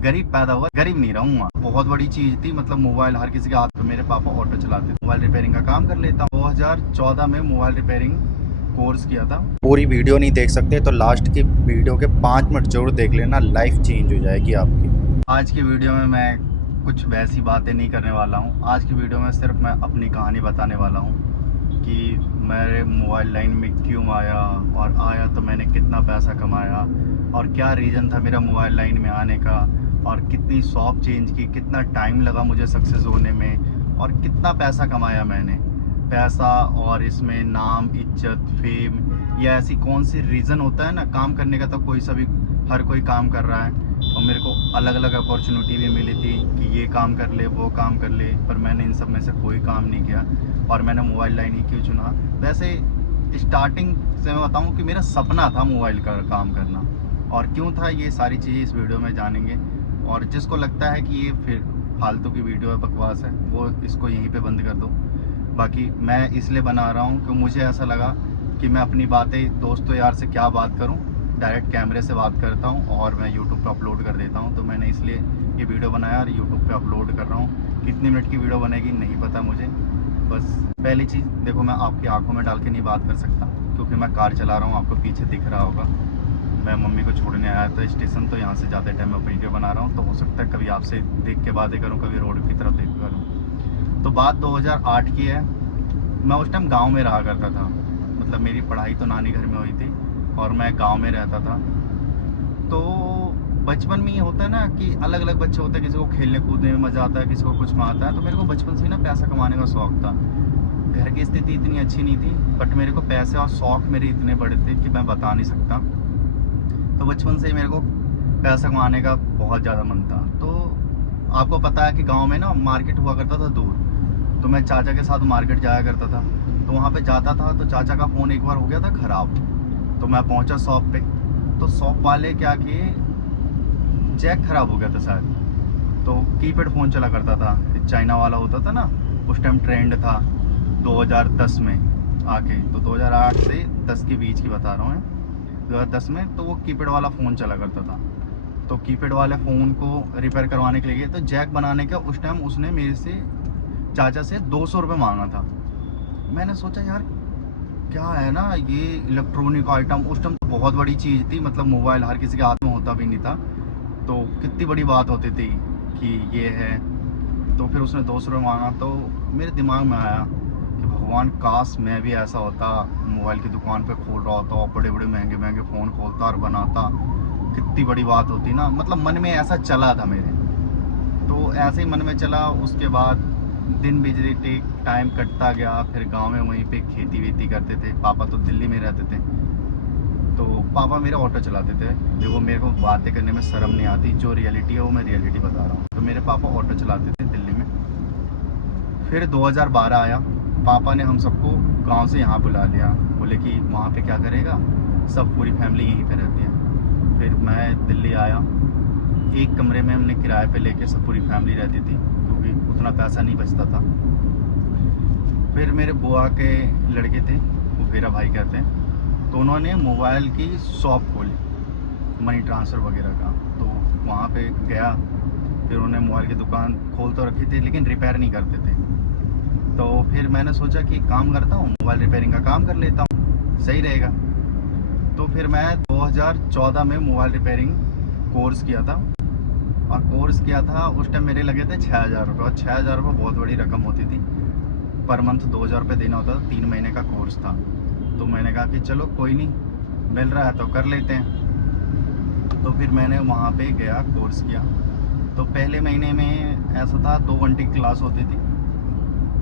गरीब पैदा हुआ, गरीब नहीं रहूंगा। बहुत बड़ी चीज थी, मतलब मोबाइल हर किसी के हाथ में। मेरे पापा ऑटो चलाते थे, मोबाइल रिपेयरिंग का काम कर लेता हूँ। 2014 में मोबाइल रिपेयरिंग कोर्स किया था। पूरी वीडियो नहीं देख सकते तो लास्ट की वीडियो के 5 मिनट जरूर देख लेना, लाइफ चेंज हो जाएगी आपकी। आज की वीडियो में मैं कुछ वैसी बातें नहीं करने वाला हूँ। आज की वीडियो में सिर्फ मैं अपनी कहानी बताने वाला हूँ कि मेरे मोबाइल लाइन में क्यों आया, और आया तो मैंने कितना पैसा कमाया, और क्या रीज़न था मेरा मोबाइल लाइन में आने का, और कितनी शॉप चेंज की, कितना टाइम लगा मुझे सक्सेस होने में, और कितना पैसा कमाया मैंने। पैसा और इसमें नाम, इज्जत, फेम, या ऐसी कौन सी रीज़न होता है ना काम करने का। तो कोई सा भी, हर कोई काम कर रहा है, और मेरे को अलग अलग अपॉर्चुनिटी भी मिली थी कि ये काम कर ले, वो काम कर ले, पर मैंने इन सब में से कोई काम नहीं किया। और मैंने मोबाइल लाइन ही क्यों चुना? वैसे स्टार्टिंग से मैं बताऊं कि मेरा सपना था मोबाइल का काम करना, और क्यों था ये सारी चीज़ें इस वीडियो में जानेंगे। और जिसको लगता है कि ये फिर फालतू की वीडियो है, बकवास है, वो इसको यहीं पे बंद कर दो। बाकी मैं इसलिए बना रहा हूँ कि मुझे ऐसा लगा कि मैं अपनी बातें दोस्तों यार से क्या बात करूँ, डायरेक्ट कैमरे से बात करता हूँ और मैं यूट्यूब पे अपलोड कर देता हूँ। तो मैंने इसलिए ये वीडियो बनाया और यूट्यूब पे अपलोड कर रहा हूँ। कितनी मिनट की वीडियो बनेगी नहीं पता मुझे। बस पहली चीज़ देखो, मैं आपकी आंखों में डाल के नहीं बात कर सकता क्योंकि मैं कार चला रहा हूँ, आपको पीछे दिख रहा होगा। मैं मम्मी को छोड़ने आया था स्टेशन, तो यहाँ से जाते टाइम मैं वीडियो बना रहा हूँ। तो हो सकता है कभी आपसे देख के बातें करूँ, कभी रोड की तरफ देख करूँ। तो बात 2008 की है। मैं उस टाइम गांव में रहा करता था, मतलब मेरी पढ़ाई तो नानी घर में हुई थी और मैं गांव में रहता था। तो बचपन में ये होता है ना कि अलग अलग बच्चे होते हैं, किसी को खेलने कूदने में मज़ा आता है, किसी को कुछ में आता है। तो मेरे को बचपन से ही ना पैसा कमाने का शौक था। घर की स्थिति इतनी अच्छी नहीं थी, बट मेरे को पैसे और शौक मेरे इतने बड़े थे कि मैं बता नहीं सकता। तो बचपन से ही मेरे को पैसा कमाने का बहुत ज़्यादा मन था। तो आपको पता है कि गांव में ना मार्केट हुआ करता था दूर, तो मैं चाचा के साथ मार्केट जाया करता था। तो वहाँ पे जाता था तो चाचा का फ़ोन एक बार हो गया था ख़राब। तो मैं पहुँचा शॉप पे, तो शॉप वाले क्या किए, जैक ख़राब हो गया था शायद। तो कीपैड फ़ोन चला करता था, चाइना वाला होता था ना, उस टाइम ट्रेंड था 2010 में आके। तो 2008 से 10 के बीच की बता रहा हूँ मैं, 2010 में। तो वो कीपैड वाला फ़ोन चला करता था। तो कीपैड वाले फ़ोन को रिपेयर करवाने के लिए गए, तो जैक बनाने का उस टाइम उसने मेरे से, चाचा से 200 रुपये मांगा था। मैंने सोचा यार क्या है ना, ये इलेक्ट्रॉनिक आइटम उस टाइम तो बहुत बड़ी चीज़ थी, मतलब मोबाइल हर किसी के हाथ में होता भी नहीं था। तो कितनी बड़ी बात होती थी कि ये है। तो फिर उसने 200 रुपये मांगा। तो मेरे दिमाग में आया कि भगवान काश मैं भी ऐसा होता, मोबाइल की दुकान पे खोल रहा होता और बड़े बड़े महंगे महंगे फ़ोन खोलता और बनाता। कितनी बड़ी बात होती ना, मतलब मन में ऐसा चला था मेरे। तो ऐसे ही मन में चला। उसके बाद दिन बिजली टाइम कटता गया। फिर गांव में वहीं पे खेती वेती करते थे। पापा तो दिल्ली में रहते थे, तो पापा मेरे ऑटो चलाते थे। देखो मेरे को बातें करने में शर्म नहीं आती, जो रियलिटी है वो मैं रियलिटी बता रहा हूँ। तो मेरे पापा ऑटो चलाते थे दिल्ली में। फिर 2012 आया, पापा ने हम सबको गांव से यहाँ बुला लिया। बोले कि वहाँ पे क्या करेगा, सब पूरी फैमिली यहीं पे रहती है। फिर मैं दिल्ली आया, एक कमरे में हमने किराए पे लेके सब पूरी फैमिली रहती थी क्योंकि उतना पैसा नहीं बचता था। फिर मेरे बुआ के लड़के थे, वो मेरा भाई कहते हैं, तो उन्होंने मोबाइल की शॉप खोली, मनी ट्रांसफ़र वगैरह का। तो वहाँ पे गया, फिर उन्होंने मोबाइल की दुकान खोल तो रखी थी लेकिन रिपेयर नहीं करते थे। तो फिर मैंने सोचा कि एक काम करता हूँ, मोबाइल रिपेयरिंग का काम कर लेता हूँ, सही रहेगा। तो फिर मैं 2014 में मोबाइल रिपेयरिंग कोर्स किया था। और कोर्स किया था उस टाइम मेरे लगे थे 6,000 रुपये, और 6,000 रुपये बहुत बड़ी रकम होती थी। पर मंथ 2,000 रुपये देना होता था, 3 महीने का कोर्स था। तो मैंने कहा कि चलो कोई नहीं, मिल रहा है तो कर लेते हैं। तो फिर मैंने वहाँ पे गया, कोर्स किया। तो पहले महीने में ऐसा था, 2 घंटे की क्लास होती थी।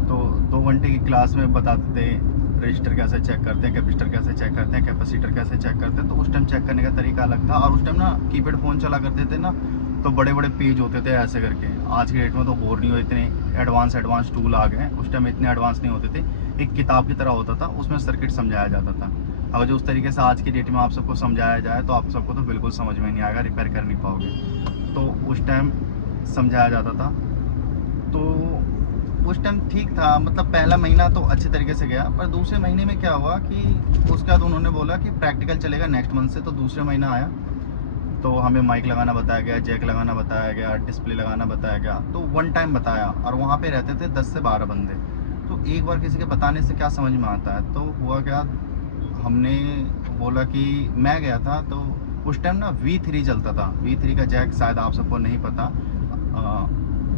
तो 2 घंटे की क्लास में बताते थे रजिस्टर कैसे चेक करते हैं, कैपेसिटर कैसे चेक करते हैं, कैपेसिटर कैसे चेक करते हैं। तो उस टाइम चेक करने का तरीका अलग था। और उस टाइम ना कीपैड फ़ोन चला करते थे ना, तो बड़े बड़े पेज होते थे ऐसे करके। आज की डेट में तो बोर नहीं हो, इतने एडवांस टूल आ गए हैं। उस टाइम इतने एडवांस नहीं होते थे, एक किताब की तरह होता था, उसमें सर्किट समझाया जाता था। अगर जो उस तरीके से आज की डेट में आप सबको समझाया जाए तो आप सबको तो बिल्कुल समझ में नहीं आएगा, रिपेयर कर नहीं पाओगे। तो उस टाइम समझाया जाता था। तो उस टाइम ठीक था, मतलब पहला महीना तो अच्छे तरीके से गया। पर दूसरे महीने में क्या हुआ कि उसके बाद उन्होंने बोला कि प्रैक्टिकल चलेगा नेक्स्ट मंथ से। तो दूसरे महीना आया, तो हमें माइक लगाना बताया गया, जैक लगाना बताया गया, डिस्प्ले लगाना बताया गया, तो वन टाइम बताया। और वहाँ पे रहते थे 10 से 12 बंदे। तो एक बार किसी के बताने से क्या समझ में आता है। तो हुआ क्या, हमने बोला कि मैं गया था तो उस टाइम ना V3 चलता था। V3 का जैक शायद आप सबको नहीं पता,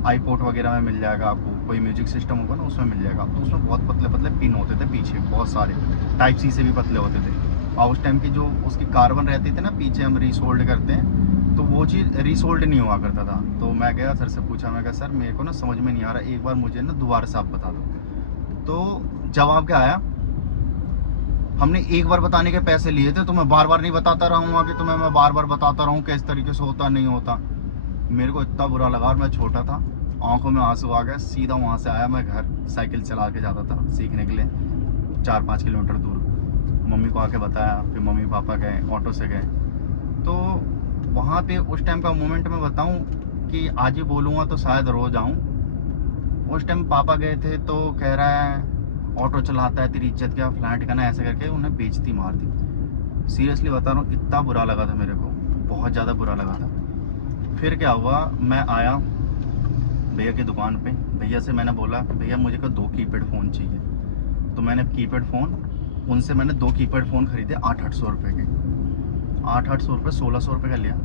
आईपोर्ट वगैरह में मिल जाएगा आपको, कोई म्यूजिक सिस्टम होगा ना उसमें मिल जाएगा। तो उसमें बहुत पतले पतले पिन होते थे पीछे, बहुत सारे, टाइप सी से भी पतले होते थे। और उस टाइम की जो उसकी कार्बन रहती थी ना, पीछे हम रीसोल्ड करते हैं, तो वो चीज़ रीसोल्ड नहीं हुआ करता था। तो मैं गया सर से पूछा, मैं कहा सर मेरे को ना समझ में नहीं आ रहा, एक बार मुझे ना दोबारा से आप बता दो। तो जवाब क्या आया, हमने एक बार बताने के पैसे लिए थे, तो मैं बार बार नहीं बताता रहूँगा कि तुम्हें मैं बार बार बताता रहूँ किस तरीके से होता नहीं होता। मेरे को इतना बुरा लगा और मैं छोटा था, आंखों में आंसू आ गए। सीधा वहाँ से आया मैं घर, साइकिल चला के जाता था सीखने के लिए 4-5 किलोमीटर दूर। मम्मी को आके बताया, फिर मम्मी पापा गए, ऑटो से गए। तो वहाँ पे उस टाइम का मोमेंट मैं बताऊँ कि आज ही बोलूँगा तो शायद रो जाऊँ। उस टाइम पापा गए थे तो कह रहा है ऑटो चलाता है, तेरी इज्जत क्या, फलाना ठिकाना, ऐसे करके उन्हें बेइज्जती मार दी। सीरियसली बता रहा हूँ, इतना बुरा लगा था मेरे को, बहुत ज़्यादा बुरा लगा था। फिर क्या हुआ, मैं आया भैया की दुकान पे, भैया से मैंने बोला भैया मुझे को 2 कीपैड फ़ोन चाहिए। तो मैंने कीपैड फ़ोन, उनसे मैंने 2 कीपैड फ़ोन खरीदे 800 रुपये के, 800 रुपये, 1600 रुपये का लिया।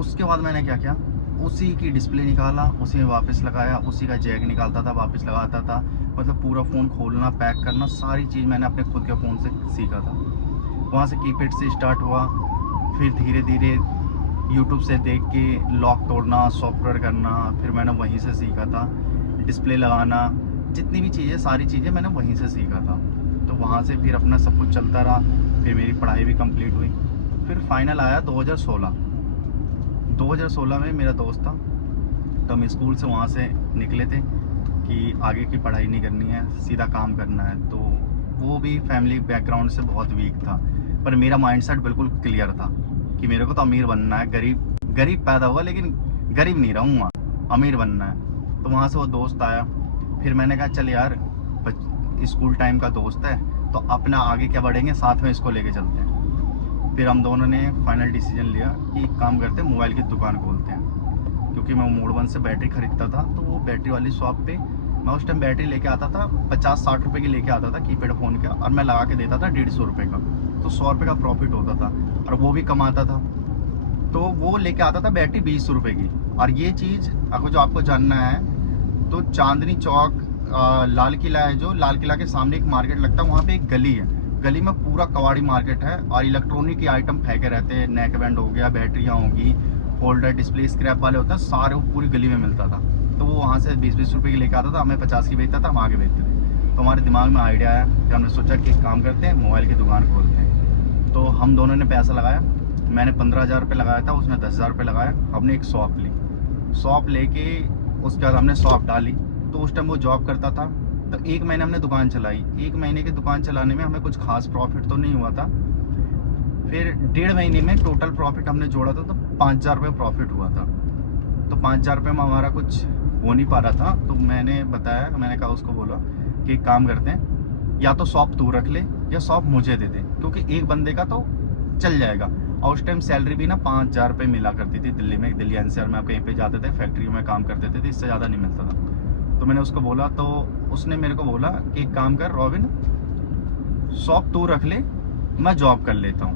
उसके बाद मैंने क्या किया, उसी की डिस्प्ले निकाला, उसी में वापस लगाया, उसी का जैक निकालता था वापस लगाता था। मतलब पूरा फ़ोन खोलना, पैक करना, सारी चीज़ मैंने अपने खुद के फ़ोन से सीखा था। वहाँ से कीपैड से स्टार्ट हुआ, फिर धीरे धीरे यूट्यूब से देख के लॉक तोड़ना, सॉफ्टवेयर करना, फिर मैंने वहीं से सीखा था। डिस्प्ले लगाना, जितनी भी चीज़ें, सारी चीज़ें मैंने वहीं से सीखा था। तो वहाँ से फिर अपना सब कुछ चलता रहा, फिर मेरी पढ़ाई भी कंप्लीट हुई। फिर फाइनल आया 2016 में मेरा दोस्त था, तो हम स्कूल से वहाँ से निकले थे कि आगे की पढ़ाई नहीं करनी है, सीधा काम करना है। तो वो भी फैमिली बैकग्राउंड से बहुत वीक था, पर मेरा माइंडसेट बिल्कुल क्लियर था कि मेरे को तो अमीर बनना है। गरीब पैदा हुआ लेकिन गरीब नहीं रहूँगा, अमीर बनना है। तो वहाँ से वो दोस्त आया, फिर मैंने कहा चल यार, स्कूल टाइम का दोस्त है तो अपना आगे क्या बढ़ेंगे, साथ में इसको लेके चलते हैं। फिर हम दोनों ने फाइनल डिसीजन लिया कि एक काम करते हैं, मोबाइल की दुकान खोलते हैं। क्योंकि मैं मोड 1 से बैटरी ख़रीदता था, तो वो बैटरी वाली शॉप पे मैं उस टाइम बैटरी लेके आता था 50-60 रुपये की लेके आता था कीपैड फ़ोन का, और मैं लगा के देता था 150 रुपये का। तो 100 रुपये का प्रॉफिट होता था और वो भी कमाता था। तो वो लेके आता था बैटरी 20 रुपये की। और ये चीज़ अगर जो आपको जानना है तो चांदनी चौक, लाल किला है, जो लाल किला के सामने एक मार्केट लगता है, वहाँ पे एक गली है, गली में पूरा कबाड़ी मार्केट है और इलेक्ट्रॉनिक के आइटम फेंके रहते हैं। नेक बैंड हो गया, बैटरियाँ होगी, फोल्डर, डिस्प्ले, स्क्रैप वाले होते हैं, सारे वो पूरी गली में मिलता था। तो वो वहाँ से 20-20 रुपये की लेके आता था, हमें 50 की बेचता था, हम आगे बेचते थे। तो हमारे दिमाग में आइडिया आया कि हमने सोचा कि एक काम करते हैं, मोबाइल की दुकान खोलते हैं। तो हम दोनों ने पैसा लगाया, मैंने 15,000 रुपये लगाया था, उसने 10,000 रुपये लगाया। हमने एक शॉप ली, शॉप लेके उसके बाद हमने शॉप डाली। तो उस टाइम वो जॉब करता था, तो 1 महीने हमने दुकान चलाई। 1 महीने की दुकान चलाने में हमें कुछ खास प्रॉफिट तो नहीं हुआ था। फिर 1.5 महीने में टोटल प्रॉफिट हमने जोड़ा था तो 5,000 रुपये प्रॉफिट हुआ था। तो 5,000 रुपये में हमारा कुछ हो नहीं पा रहा था। तो मैंने बताया, मैंने कहा, उसको बोला कि एक काम करते हैं, या तो शॉप तू रख ले या शॉप मुझे दे दे, क्योंकि एक बंदे का तो चल जाएगा। और उस टाइम सैलरी भी ना 5,000 रुपये मिला करती थी दिल्ली में। दिल्ली एनसीआर में आप कहीं पे जाते थे, फैक्ट्री में काम करते थे, तो इससे ज़्यादा नहीं मिलता था। तो मैंने उसको बोला, तो उसने मेरे को बोला कि एक काम कर रॉबिन, शॉप तू रख ले, मैं जॉब कर लेता हूँ।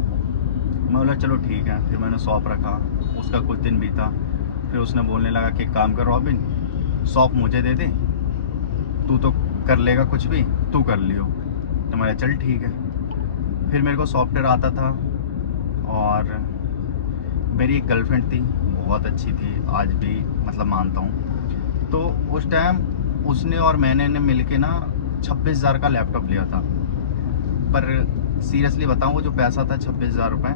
मैं बोला चलो ठीक है। फिर मैंने शॉप रखा, उसका कुछ दिन बीता, फिर उसने बोलने लगा कि एक काम कर रॉबिन, शॉप मुझे दे दे, तू तो कर लेगा कुछ भी, तू कर लियो। तो मैंने चल ठीक है। फिर मेरे को सॉफ्टवेयर आता था, और मेरी एक गर्लफ्रेंड थी, बहुत अच्छी थी, आज भी मतलब मानता हूँ। तो उस टाइम उसने और मैंने ने मिल के ना 26,000 का लैपटॉप लिया था। पर सीरियसली बताऊँ, वो जो पैसा था 26,000 रुपये,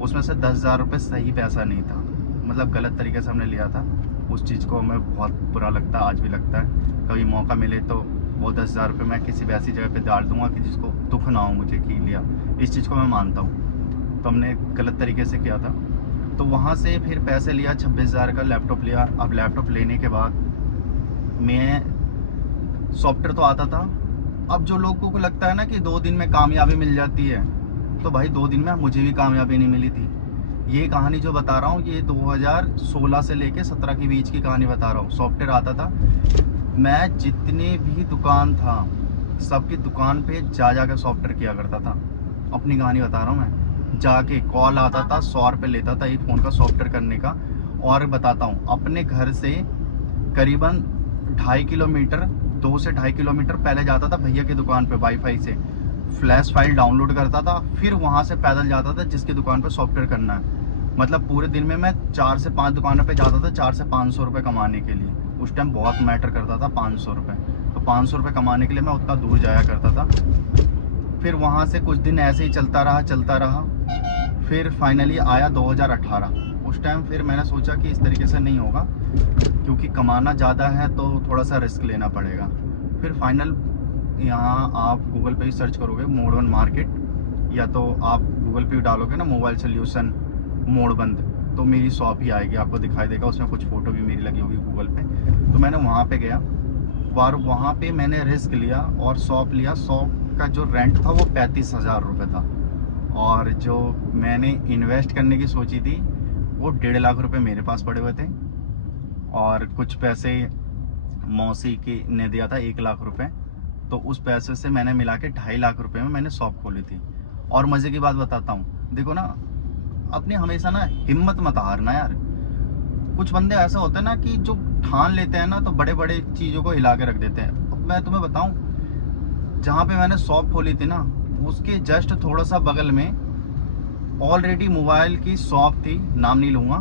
उसमें से 10,000 रुपये सही पैसा नहीं था, मतलब गलत तरीके से हमने लिया था। उस चीज़ को हमें बहुत बुरा लगता है, आज भी लगता है। कभी मौका मिले तो वो 10,000 रुपये मैं किसी वैसी जगह पे डाल दूंगा कि जिसको दुख ना हो मुझे कि लिया। इस चीज़ को मैं मानता हूँ, तो हमने गलत तरीके से किया था। तो वहाँ से फिर पैसे लिया, 26,000 का लैपटॉप लिया। अब लैपटॉप लेने के बाद मैं, सॉफ्टवेयर तो आता था। अब जो लोगों को लगता है ना कि 2 दिन में कामयाबी मिल जाती है, तो भाई 2 दिन में मुझे भी कामयाबी नहीं मिली थी। ये कहानी जो बता रहा हूँ ये 2016 से लेके 17 के बीच की कहानी बता रहा हूँ। सॉफ्टवेयर आता था, मैं जितने भी दुकान था सबकी दुकान पे जा कर सॉफ्टवेयर किया करता था। अपनी कहानी बता रहा हूँ मैं। जाके कॉल आता था, 100 रुपये लेता था एक फ़ोन का सॉफ्टवेयर करने का। और बताता हूँ, अपने घर से करीबन 2.5 किलोमीटर, 2 से 2.5 किलोमीटर पहले जाता था भैया की दुकान पे वाईफाई से फ्लैश फाइल डाउनलोड करता था, फिर वहाँ से पैदल जाता था जिसकी दुकान पे सॉफ्टवेयर करना है। मतलब पूरे दिन में मैं 4 से 5 दुकानों पे जाता था 4 से 500 रुपये कमाने के लिए। उस टाइम बहुत मैटर करता था 500 रुपये, तो 500 रुपये कमाने के लिए मैं उतना दूर जाया करता था। फिर वहाँ से कुछ दिन ऐसे ही चलता रहा। फिर फाइनली आया 2018। उस टाइम फिर मैंने सोचा कि इस तरीके से नहीं होगा, क्योंकि कमाना ज़्यादा है तो थोड़ा सा रिस्क लेना पड़ेगा। फिर फाइनल यहाँ आप गूगल पे ही सर्च करोगे मोड 1 मार्केट, या तो आप गूगल पे डालोगे ना मोबाइल सोल्यूशन मोड़बंद, तो मेरी शॉप ही आएगी, आपको दिखाई देगा। उसमें कुछ फ़ोटो भी मेरी लगी होगी गूगल पे। तो मैंने वहाँ पे गया और वहाँ पे मैंने रिस्क लिया और शॉप लिया। शॉप का जो रेंट था वो 35,000 रुपये था, और जो मैंने इन्वेस्ट करने की सोची थी वो 1.5 लाख रुपए मेरे पास पड़े हुए थे, और कुछ पैसे मौसी की ने दिया था 1 लाख रुपए। तो उस पैसे से मैंने मिला के 2.5 लाख रुपए में मैंने शॉप खोली थी। और मज़े की बात बताता हूँ, देखो ना, अपने हमेशा ना हिम्मत मत हारना यार। कुछ बंदे ऐसे होते हैं ना कि जो ठान लेते हैं ना तो बड़े बड़े चीज़ों को हिला के रख देते हैं। अब मैं तुम्हें बताऊँ, जहाँ पे मैंने शॉप खोली थी ना उसके जस्ट थोड़ा सा बगल में ऑलरेडी मोबाइल की शॉप थी, नाम नहीं लूँगा।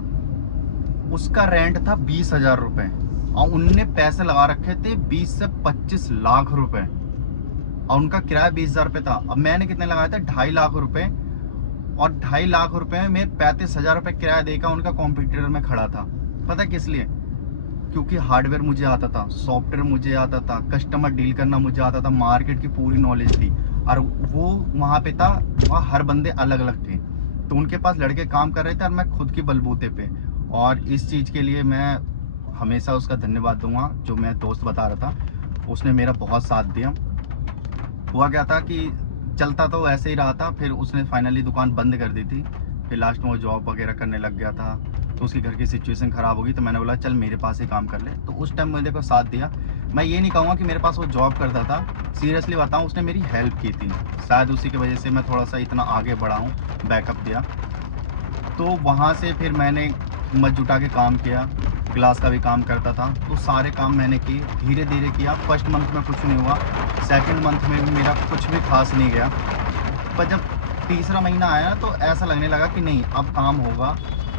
उसका रेंट था 20,000 रुपये, और उनने पैसे लगा रखे थे 20 से 25 लाख रुपए, और उनका किराया 20,000 रुपये था। अब मैंने कितने लगाए थे? 2.5 लाख रुपए, और 2.5 लाख रुपए में 35,000 रुपये किराया देकर उनका कॉम्पिटिटर में खड़ा था। पता किस लिए? क्योंकि हार्डवेयर मुझे आता था, सॉफ्टवेयर मुझे आता था, कस्टमर डील करना मुझे आता था, मार्केट की पूरी नॉलेज थी। और वो वहाँ पे था, वहाँ हर बंदे अलग अलग थे, तो उनके पास लड़के काम कर रहे थे और मैं खुद की बलबूते पे। और इस चीज़ के लिए मैं हमेशा उसका धन्यवाद दूंगा, जो मैं दोस्त बता रहा था, उसने मेरा बहुत साथ दिया। हुआ क्या था कि चलता तो ऐसे ही रहा था, फिर उसने फाइनली दुकान बंद कर दी थी। फिर लास्ट में वो जॉब वगैरह करने लग गया था, तो उसकी घर की सिचुएशन ख़राब होगी, तो मैंने बोला चल मेरे पास ही काम कर ले। तो उस टाइम मेरे को साथ दिया। मैं ये नहीं कहूँगा कि मेरे पास वो जॉब करता था, सीरियसली बताऊँ उसने मेरी हेल्प की थी। शायद उसी की वजह से मैं थोड़ा सा इतना आगे बढ़ा हूँ, बैकअप दिया। तो वहाँ से फिर मैंने हिम्मत जुटा के काम किया, क्लास का भी काम करता था, तो सारे काम मैंने किए, धीरे धीरे किया। फर्स्ट मंथ में कुछ नहीं हुआ, सेकंड मंथ में भी मेरा कुछ भी खास नहीं गया, पर जब तीसरा महीना आया तो ऐसा लगने लगा कि नहीं अब काम होगा।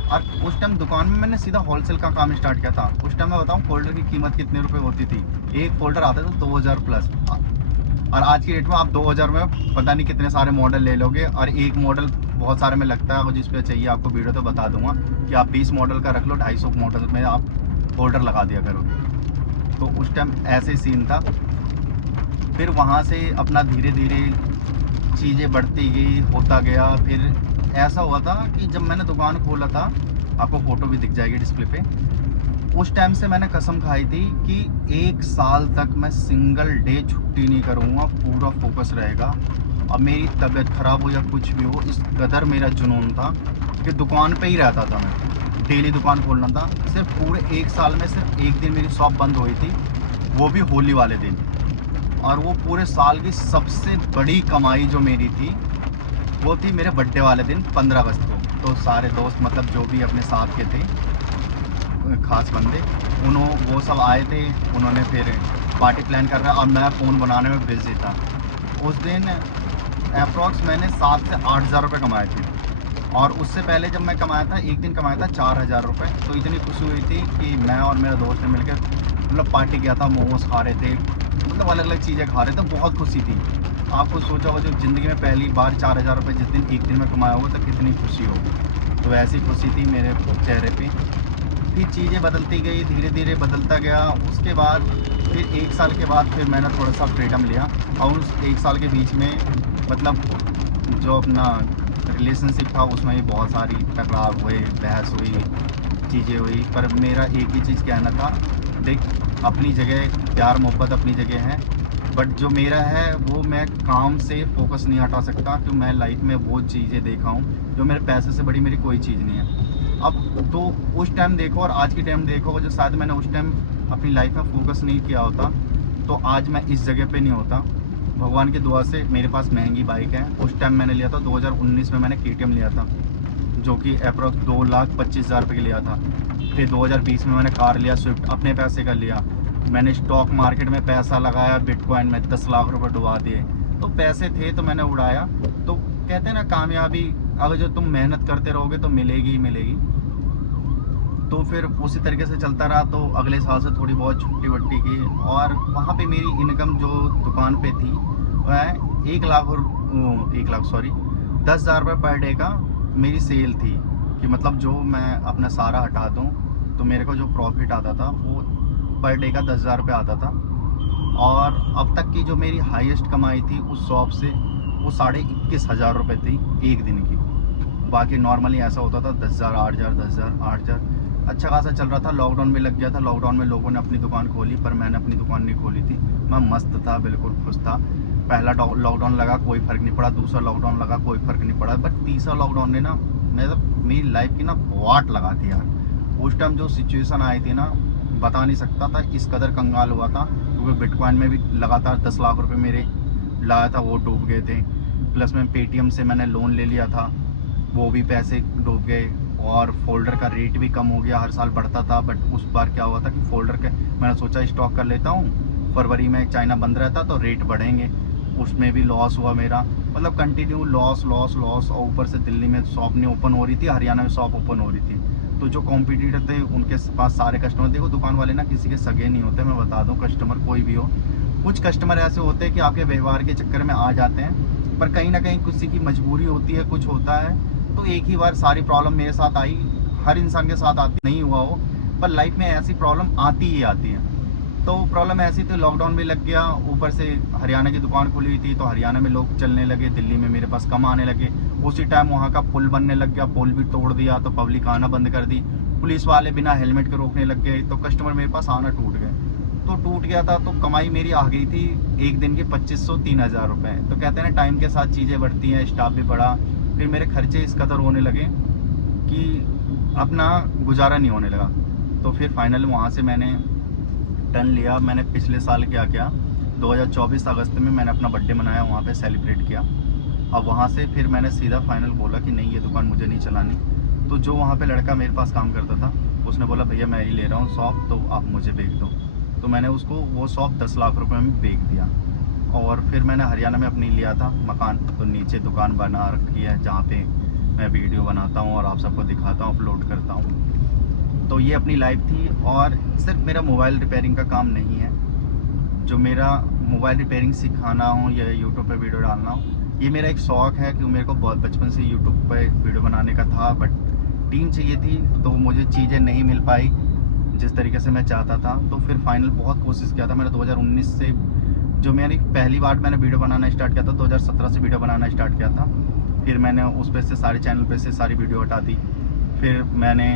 और उस टाइम दुकान में मैंने सीधा होलसेल का काम स्टार्ट किया था। उस टाइम मैं बताऊँ फोल्डर की कीमत कितने रुपए होती थी? एक फोल्डर आता था 2000 प्लस, और आज की डेट में आप 2000 में पता नहीं कितने सारे मॉडल ले लोगे। और एक मॉडल बहुत सारे में लगता है, और जिस पे चाहिए आपको वीडियो तो बता दूंगा कि आप 20 मॉडल का रख लो, 250 मॉडल में आप फोल्डर लगा दिया करोगे। तो उस टाइम ऐसे ही सीन था। फिर वहाँ से अपना धीरे धीरे चीज़ें बढ़ती गई, होता गया। फिर ऐसा हुआ था कि जब मैंने दुकान खोला था, आपको फ़ोटो भी दिख जाएगी डिस्प्ले पे, उस टाइम से मैंने कसम खाई थी कि 1 साल तक मैं सिंगल डे छुट्टी नहीं करूँगा, पूरा फोकस रहेगा। अब मेरी तबीयत ख़राब हो या कुछ भी हो, इस कदर मेरा जुनून था कि दुकान पे ही रहता था मैं, डेली दुकान खोलना था। सिर्फ पूरे 1 साल में सिर्फ एक दिन मेरी शॉप बंद हुई थी, वो भी होली वाले दिन। और वो पूरे साल की सबसे बड़ी कमाई जो मेरी थी वो थी मेरे बर्थडे वाले दिन 15 अगस्त को। तो सारे दोस्त, मतलब जो भी अपने साथ के थे खास बंदे, वो सब आए थे। उन्होंने फिर पार्टी प्लान कर रहा, और मैं फ़ोन बनाने में बिजी था। उस दिन अप्रॉक्स मैंने 7 से 8 हज़ार रुपये कमाए थे, और उससे पहले जब मैं कमाया था, एक दिन कमाया था 4,000 रुपये। तो इतनी खुशी हुई थी कि मैं और मेरा दोस्त ने मिलकर मतलब पार्टी किया था, मोमोज खा रहे थे, मतलब अलग अलग चीज़ें खा रहे थे, बहुत खुशी थी। आपको सोचा हो, जो ज़िंदगी में पहली बार 4,000 रुपये जिस दिन एक दिन में कमाया होगा तो कितनी खुशी होगी। तो ऐसी खुशी थी मेरे चेहरे पे। फिर चीज़ें बदलती गई, धीरे धीरे बदलता गया। उसके बाद फिर 1 साल के बाद फिर मैंने थोड़ा सा फ्रीडम लिया, और उस 1 साल के बीच में मतलब जो अपना रिलेशनशिप था उसमें भी बहुत सारी टकराव हुए, बहस हुई, चीज़ें हुई। पर मेरा एक ही चीज़ कहना था, देख अपनी जगह प्यार मोहब्बत अपनी जगह है, बट जो मेरा है वो मैं काम से फोकस नहीं हटा सकता, क्योंकि मैं लाइफ में वो चीज़ें देखा हूँ जो मेरे पैसे से बड़ी मेरी कोई चीज़ नहीं है। अब तो उस टाइम देखो और आज की टाइम देखो, जो शायद मैंने उस टाइम अपनी लाइफ में फोकस नहीं किया होता तो आज मैं इस जगह पे नहीं होता। भगवान की दुआ से मेरे पास महंगी बाइक है। उस टाइम मैंने लिया था 2019 में मैंने KTM लिया था, जो कि अप्रॉक्स 2,25,000 रुपये की लिया था। फिर 2020 में मैंने कार लिया स्विफ्ट, अपने पैसे का लिया। मैंने स्टॉक मार्केट में पैसा लगाया, बिटकॉइन में 10 लाख रुपए डुबा दिए। तो पैसे थे तो मैंने उड़ाया। तो कहते हैं ना, कामयाबी अगर जो तुम मेहनत करते रहोगे तो मिलेगी ही मिलेगी। तो फिर उसी तरीके से चलता रहा। तो अगले साल से थोड़ी बहुत छुट्टी वट्टी की, और वहाँ पे मेरी इनकम जो दुकान पे थी वह 10,000 रुपये पर डे का मेरी सेल थी। कि मतलब जो मैं अपना सारा हटा दूँ तो मेरे को जो प्रॉफिट आता था वो पर डे का 10,000 रुपये आता था। और अब तक की जो मेरी हाईएस्ट कमाई थी उस शॉप से वो 21,500 रुपये थी एक दिन की। बाकी नॉर्मली ऐसा होता था 10,000, 8,000, 10,000, 8,000, अच्छा खासा चल रहा था। लॉकडाउन में लग गया था, लॉकडाउन में लोगों ने अपनी दुकान खोली, पर मैंने अपनी दुकान नहीं खोली थी। मैं मस्त था, बिल्कुल खुश था। पहला लॉकडाउन लगा कोई फ़र्क नहीं पड़ा, दूसरा लॉकडाउन लगा कोई फ़र्क नहीं पड़ा, बट तीसरा लॉकडाउन ने ना मेरी लाइफ की ना वाट लगा थी यार। उस टाइम जो सिचुएशन आई थी ना, बता नहीं सकता था, इस कदर कंगाल हुआ था। क्योंकि बिटकॉइन में भी लगातार 10 लाख रुपए मेरे लाया था, वो डूब गए थे। प्लस में पेटीएम से मैंने लोन ले लिया था, वो भी पैसे डूब गए। और फोल्डर का रेट भी कम हो गया, हर साल बढ़ता था। बट उस बार क्या हुआ था कि फोल्डर के मैंने सोचा स्टॉक कर लेता हूँ, फरवरी में चाइना बंद रहता तो रेट बढ़ेंगे, उसमें भी लॉस हुआ मेरा। मतलब कंटिन्यू लॉस लॉस लॉस। और ऊपर से दिल्ली में शॉप नहीं ओपन हो रही थी, हरियाणा में शॉप ओपन हो रही थी। तो जो कॉम्पिटिटर थे उनके पास सारे कस्टमर, देखो दुकान वाले ना किसी के सगे नहीं होते, मैं बता दूँ। कस्टमर कोई भी हो, कुछ कस्टमर ऐसे होते हैं कि आपके व्यवहार के चक्कर में आ जाते हैं, पर कहीं ना कहीं किसी की मजबूरी होती है, कुछ होता है। तो एक ही बार सारी प्रॉब्लम मेरे साथ आई, हर इंसान के साथ आती नहीं हुआ हो, पर लाइफ में ऐसी प्रॉब्लम आती ही आती है। तो प्रॉब्लम ऐसी थी, लॉकडाउन भी लग गया, ऊपर से हरियाणा की दुकान खुली हुई थी, तो हरियाणा में लोग चलने लगे, दिल्ली में मेरे पास कम आने लगे। उसी टाइम वहाँ का पुल बनने लग गया, पुल भी तोड़ दिया, तो पब्लिक आना बंद कर दी। पुलिस वाले बिना हेलमेट के रोकने लग गए, तो कस्टमर मेरे पास आना टूट गए। तो टूट गया था, तो कमाई मेरी आ गई थी एक दिन की 2,500-3,000 रुपये। तो कहते हैं ना, टाइम के साथ चीज़ें बढ़ती हैं, स्टाफ भी बढ़ा, फिर मेरे खर्चे इस कदर होने लगे कि अपना गुजारा नहीं होने लगा। तो फिर फाइनल वहाँ से मैंने टर्न लिया। मैंने पिछले साल क्या किया, 2024 अगस्त में मैंने अपना बर्थडे मनाया, वहाँ पे सेलिब्रेट किया। अब वहाँ से फिर मैंने सीधा फाइनल बोला कि नहीं, ये दुकान मुझे नहीं चलानी। तो जो वहाँ पे लड़का मेरे पास काम करता था, उसने बोला भैया मैं ही ले रहा हूँ शॉप, तो आप मुझे बेच दो। तो मैंने उसको वो शॉप 10 लाख रुपए में बेच दिया। और फिर मैंने हरियाणा में अपनी लिया था मकान, तो नीचे दुकान बना रखी है जहाँ पे मैं वीडियो बनाता हूँ और आप सबको दिखाता हूँ, अपलोड करता हूँ। तो ये अपनी लाइफ थी। और सिर्फ मेरा मोबाइल रिपेयरिंग का काम नहीं है, जो मेरा मोबाइल रिपेयरिंग सिखाना हो या यूट्यूब पे वीडियो डालना हो, ये मेरा एक शौक़ है। क्योंकि मेरे को बहुत बचपन से यूट्यूब पे वीडियो बनाने का था, बट टीम चाहिए थी, तो मुझे चीज़ें नहीं मिल पाई जिस तरीके से मैं चाहता था। तो फिर फाइनल बहुत कोशिश किया था मैंने 2019 से, जो मेरी पहली बार मैंने वीडियो बनाना स्टार्ट किया था 2017 से वीडियो बनाना स्टार्ट किया था। फिर मैंने उस पे से सारे चैनल पे से सारी वीडियो हटा दी। फिर मैंने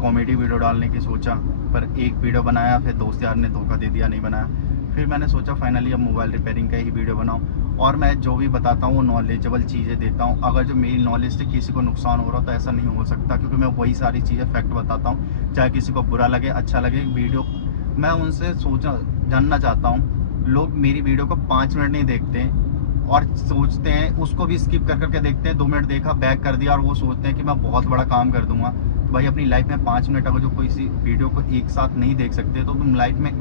कॉमेडी वीडियो डालने की सोचा, पर एक वीडियो बनाया, फिर दोस्त यार ने धोखा दे दिया, नहीं बनाया। फिर मैंने सोचा फाइनली अब मोबाइल रिपेयरिंग का ही वीडियो बनाऊँ, और मैं जो भी बताता हूँ वो नॉलेजेबल चीज़ें देता हूँ। अगर जो मेरी नॉलेज से किसी को नुकसान हो रहा तो ऐसा नहीं हो सकता, क्योंकि मैं वही सारी चीज़ें फैक्ट बताता हूँ। चाहे किसी को बुरा लगे अच्छा लगे, वीडियो मैं उनसे जानना चाहता हूँ। लोग मेरी वीडियो को 5 मिनट नहीं देखते और सोचते हैं, उसको भी स्किप कर करके देखते हैं, 2 मिनट देखा बैक कर दिया, और वो सोचते हैं कि मैं बहुत बड़ा काम कर दूंगा। भाई अपनी लाइफ में 5 मिनट अगर जो कोई सी वीडियो को एक साथ नहीं देख सकते तो तुम लाइफ में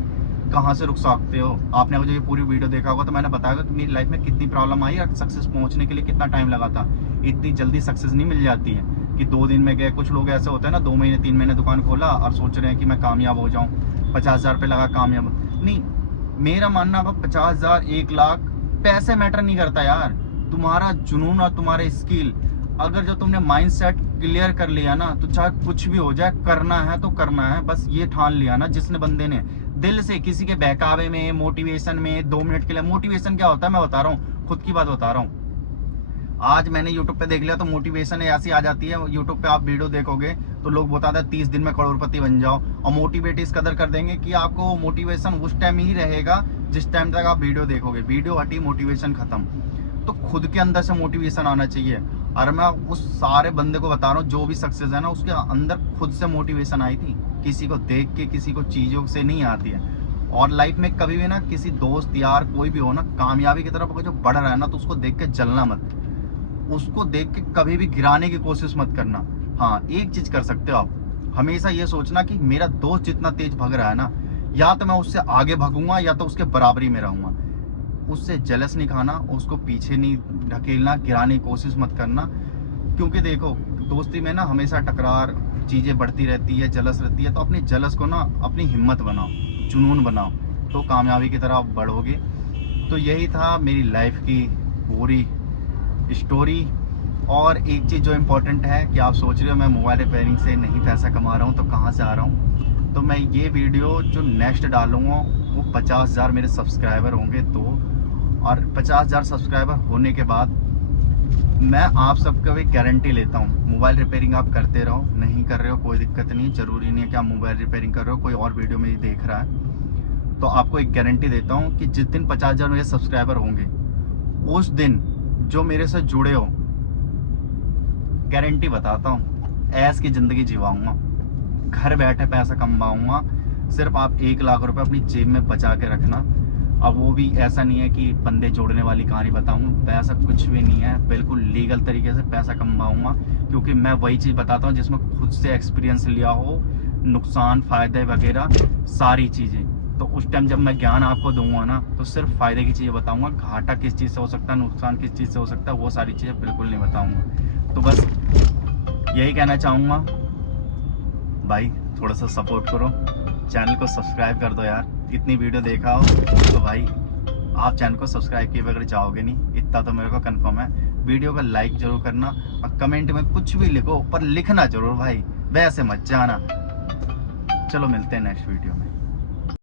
कहाँ से रुक सकते हो। आपने मुझे ये पूरी वीडियो देखा होगा तो मैंने बताया कि मेरी लाइफ में कितनी प्रॉब्लम आई और सक्सेस पहुँचने के लिए कितना टाइम लगा था। इतनी जल्दी सक्सेस नहीं मिल जाती है कि 2 दिन में गए। कुछ लोग ऐसे होते हैं ना, 2 महीने 3 महीने दुकान खोला और सोच रहे हैं कि मैं कामयाब हो जाऊँ, 50,000 रुपये लगा कामयाब नहीं। मेरा मानना अब 50,000 1 लाख पैसे मैटर नहीं करता यार, तुम्हारा जुनून और तुम्हारे स्किल। अगर जो तुमने माइंड सेट क्लियर कर लिया ना, तो चाहे कुछ भी हो जाए, करना है तो करना है। बस ये ठान लिया ना जिसने बंदे ने दिल से, किसी के बहकावे में, मोटिवेशन में, 2 मिनट के लिए। मोटिवेशन क्या होता है मैं बता रहा हूँ, खुद की बात बता रहा हूँ। आज मैंने YouTube पे देख लिया तो मोटिवेशन ऐसी आ जाती है। YouTube पे आप वीडियो देखोगे तो लोग बताते हैं 30 दिन में करोड़पति बन जाओ, और मोटिवेट इस कदर कर देंगे कि आपको मोटिवेशन उस टाइम ही रहेगा जिस टाइम तक आप वीडियो देखोगे, वीडियो हटी मोटिवेशन खत्म, तो खुद के अंदर से मोटिवेशन आना चाहिए। और मैं उस सारे बंदे को बता रहा हूँ जो भी सक्सेस है ना, उसके अंदर खुद से मोटिवेशन आई थी, किसी को देख के, किसी को चीज़ों से नहीं आती है। और लाइफ में कभी भी ना किसी दोस्त यार कोई भी हो ना, कामयाबी की तरफ अगर जो बढ़ रहा है ना, तो उसको देख के जलना मत, उसको देख के कभी भी गिराने की कोशिश मत करना। हाँ, एक चीज़ कर सकते हो आप, हमेशा ये सोचना कि मेरा दोस्त जितना तेज भाग रहा है ना, या तो मैं उससे आगे भागूंगा या तो उसके बराबरी में रहूंगा। उससे जेलस नहीं खाना, उसको पीछे नहीं ढकेलना, गिराने की कोशिश मत करना। क्योंकि देखो, दोस्ती में ना हमेशा टकरार, चीज़ें बढ़ती रहती है, जलस रहती है। तो अपनी जलस को ना अपनी हिम्मत बनाओ, जुनून बनाओ, तो कामयाबी की तरफ बढ़ोगे। तो यही था मेरी लाइफ की पूरी स्टोरी। और एक चीज़ जो इम्पोर्टेंट है कि आप सोच रहे हो मैं मोबाइल रिपेयरिंग से नहीं पैसा कमा रहा हूँ तो कहाँ से आ रहा हूँ, तो मैं ये वीडियो जो नेक्स्ट डालूँगा वो 50,000 मेरे सब्सक्राइबर होंगे तो, और 50,000 सब्सक्राइबर होने के बाद मैं आप सबको भी गारंटी लेता हूँ, मोबाइल रिपेयरिंग आप करते रहो, नहीं कर रहे हो कोई दिक्कत नहीं, ज़रूरी नहीं है कि आप मोबाइल रिपेयरिंग कर रहे हो, कोई और वीडियो में देख रहा है, तो आपको एक गारंटी देता हूँ कि जिस दिन 50,000 मेरे सब्सक्राइबर होंगे, उस दिन जो मेरे से जुड़े हो, गारंटी बताता हूँ, ऐश की ज़िंदगी जीवाऊँगा, घर बैठे पैसा कमाऊँगा। सिर्फ आप 1 लाख रुपए अपनी जेब में बचा के रखना। अब वो भी ऐसा नहीं है कि बंदे जोड़ने वाली कहानी बताऊँ, पैसा कुछ भी नहीं है, बिल्कुल लीगल तरीके से पैसा कमाऊँगा। क्योंकि मैं वही चीज़ बताता हूँ जिसमें खुद से एक्सपीरियंस लिया हो, नुकसान फ़ायदे वगैरह सारी चीज़ें। तो उस टाइम जब मैं ज्ञान आपको दूंगा ना, तो सिर्फ फ़ायदे की चीज़ें बताऊँगा, घाटा किस चीज़ से हो सकता है, नुकसान किस चीज़ से हो सकता है, वो सारी चीज़ें बिल्कुल नहीं बताऊँगा। तो बस यही कहना चाहूँगा भाई, थोड़ा सा सपोर्ट करो, चैनल को सब्सक्राइब कर दो यार। इतनी वीडियो देखा हो तो भाई आप चैनल को सब्सक्राइब किए बगैर जाओगे नहीं, इतना तो मेरे को कंफर्म है। वीडियो को लाइक जरूर करना और कमेंट में कुछ भी लिखो, पर लिखना जरूर भाई, वैसे मत जाना। चलो मिलते हैं नेक्स्ट वीडियो में।